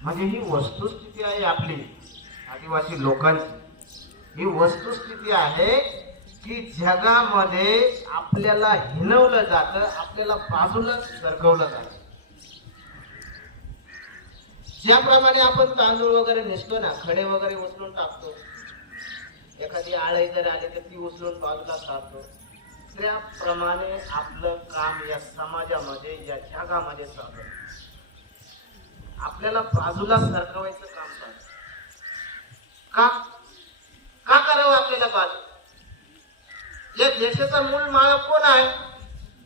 म्हणजे ही वस्तुस्थिती आहे आपली आदिवासी लोकांची। ही वस्तुस्थिती आहे की जगामध्ये आपल्याला हिणवलं जातं, आपल्याला बाजूला सरकवलं जातं। ज्याप्रमाणे आपण तांदूळ वगैरे नेसतो ना, खडे वगैरे उचलून टाकतो, एखादी आळी जर आली तर ती उचलून बाजूला टाकतो, त्याप्रमाणे आपलं काम या समाजामध्ये या जगामध्ये चालू आहे। आपल्याला बाजूला सरकवायचं काम चालू का का करावं आपल्याला बाजू? या देशाचा मूळ मालक कोण आहे?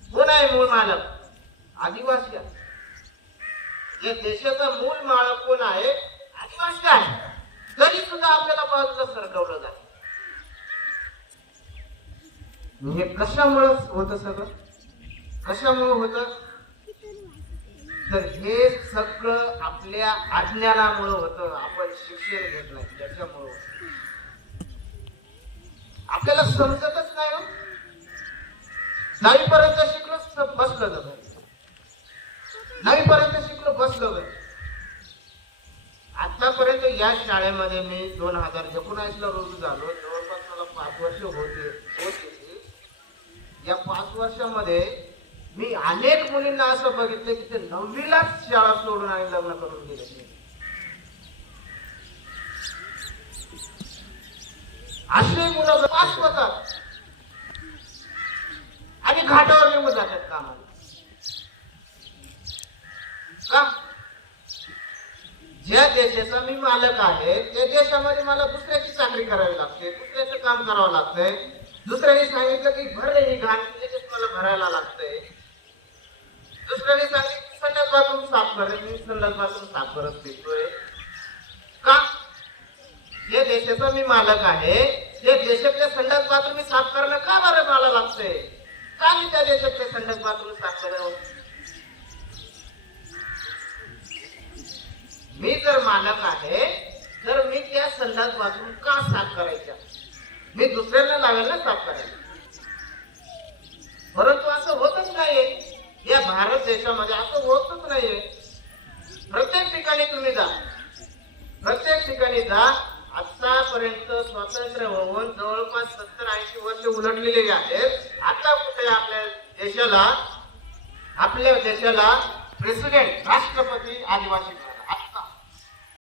कोण आहे मूळ मालक? आदिवासी आहे। या देशाचा मूळ मालक कोण आहे? आदिवासी आहे। तरी सुद्धा आपल्याला बाजूला सरकवलं जातं। हे कशामुळे होतं सगळं? कशामुळे होतं? तर हे सगळं आपल्या अज्ञानामुळे होतं। आपण शिक्षण घेत नाही त्याच्यामुळे आपल्याला समजतच नाही हो। 9वी पर्यंत शिकलो बसलो घरी, 9वी पर्यंत शिकलो बसलो घरी। आतापर्यंत या शाळेमध्ये मी 2019 ला रुजू झालो, जवळपास मला 5 वर्ष होते। या 5 वर्षामध्ये मी अनेक मुलींना असं बघितलं की ते 9वी लाच शाळा सोडून आणि लग्न करून गेले। असे मुलं पास होतात आणि घाटावर निघून जातात कामाला। का? ज्या देशाचा मी मालक आहे त्या देशामध्ये मला दुसऱ्याची चाकरी करावी लागते, दुसऱ्याचं काम करावं लागतंय। दुसऱ्याने सांगितलं की भर ही घाण, त्याच्यात मला भरायला लागतंय। दुसऱ्याने सांगितलं संडास बाथरूम साफ कर, मी संडास बाथरूम साफ करत फिरतोय। का? जे देशाचा मी मालक आहे त्या देशातल्या संडास बाथरूम साफ करणं का बरं मला लागतंय? का मी त्या देशातले संडास बाथरूम साफ करावं? मी जर मालक आहे तर मी त्या संडास बाथरूम का साफ करायच्या? मी दुसऱ्यांना लावेल ना साफ करायला। परंतु असं होतच नाहीये या भारत देशामध्ये, असं होतच नाहीये। प्रत्येक ठिकाणी तुम्ही जा, प्रत्येक ठिकाणी जा। आतापर्यंत स्वातंत्र्य होऊन जवळपास 70-80 वर्ष उलटलेली आहेत। आता कुठे आपल्या देशाला प्रेसिडेंट राष्ट्रपती आदिवासी